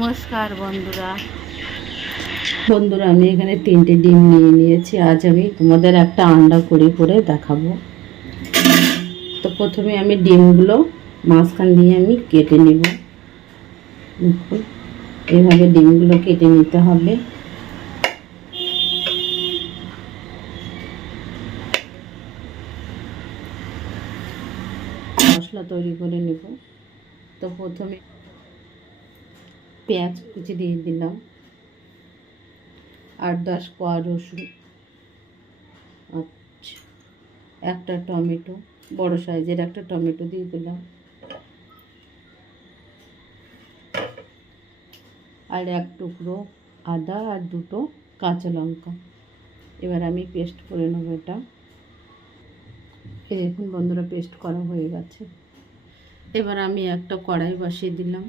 নমস্কার বন্ধুরা আমি এখানে 3টে ডিম নিয়ে নিয়েছি। আজ আমি তোমাদের একটা আন্ডা করে করে দেখাবো। তো প্রথমে আমি ডিমগুলো মাঝখান দিয়ে আমি কেটে নেব। এইভাবে ডিমগুলো কেটে নিতে হবে। মশলা তৈরি করে নেব। তো প্রথমে পেঁয়াজ কুচি দিয়ে দিলাম, 8-10 কোয়া রসুন, একটা টমেটো, বড় সাইজের একটা টমেটো দিয়ে দিলাম, আর এক টুকরো আদা আর 2টো কাঁচা লঙ্কা। এবার আমি পেস্ট করে নেব এটা। এই দেখুন বন্ধুরা, পেস্ট করা হয়ে গেছে। এবার আমি একটা কড়াই বসিয়ে দিলাম।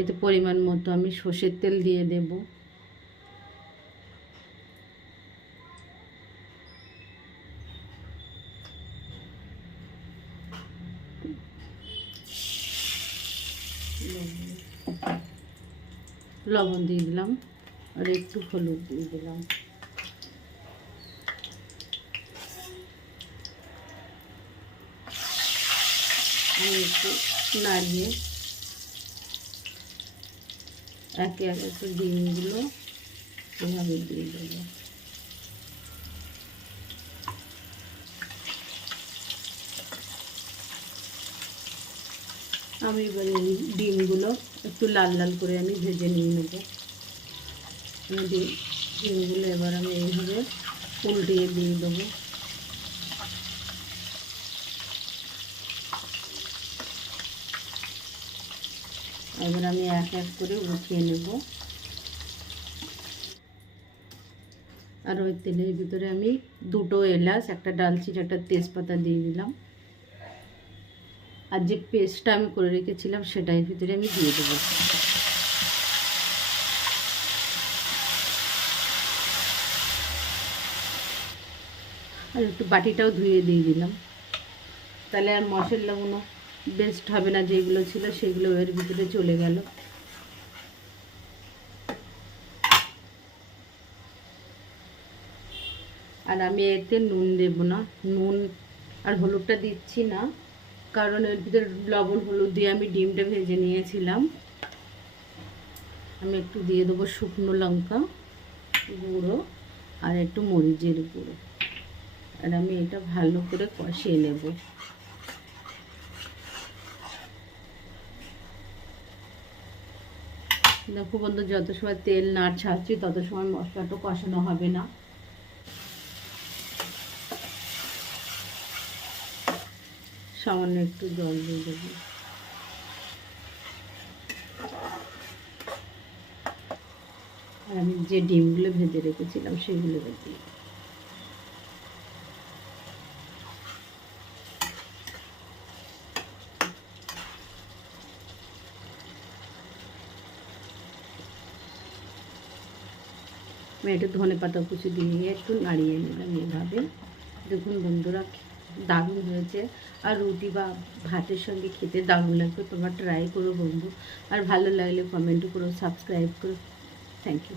এতে পরিমাণ মতো আমি সর্ষের তেল দিয়ে দেব। লবণ দিয়ে দিলাম আর একটু হলুদ দিয়ে দিলাম। আমি একটু নাড়িয়ে একে একে একটু ডিমগুলো এভাবে দিয়ে দেবো। আমি এবার এই ডিমগুলো একটু লাল লাল করে আমি ভেজে নিয়ে নেব। ডিমগুলো এবার আমি এইভাবে উল্টিয়ে দিয়ে দেবো। এবার আমি এক এক করে উঠিয়ে নেব। আর ওই তেলের ভিতরে আমি 2টো এলাচ, একটা ডালচিনি, একটা তেজপাতা দিয়ে দিলাম। আর যে পেস্টটা আমি করে রেখেছিলাম সেটা এর ভিতরে আমি দিয়ে দেবো। আর একটু বাটিটাও ধুয়ে দিয়ে দিলাম, তাহলে আর মশলাগুলো বেস্ট হবে না, যেগুলো ছিল সেগুলো এর ভিতরে চলে গেল। আর আমি এতে নুন দেব না, নুন আর হলুদটা দিচ্ছি না, কারণ এর ভিতরে লবণ হলুদ দিয়ে আমি ডিমটা ভেজে নিয়েছিলাম। আমি একটু দিয়ে দেবো শুকনো লঙ্কা গুঁড়ো আর একটু মরিচের গুঁড়ো। আর আমি এটা ভালো করে কষিয়ে নেব। দেখো বন্ধু, যত সময় তেল না ছাড়ছি তত সময় মশলাটা কষানো হবে না। সামান্য একটু জল দিয়ে দেবো। আর আমি যে ডিমগুলো ভেজে রেখেছিলাম সেগুলো দিয়ে আমি একটু ধনে পাতা কুচি দিয়ে একটু নাড়িয়ে নিলাম এভাবে। দেখুন বন্ধুরা, দারুণ হয়েছে। আর রুটি বা ভাতের সঙ্গে খেতে দারুণ লাগবে। তোমরা ট্রাই করো বন্ধু। আর ভালো লাগলে কমেন্ট করো, সাবস্ক্রাইব করো। Thank you.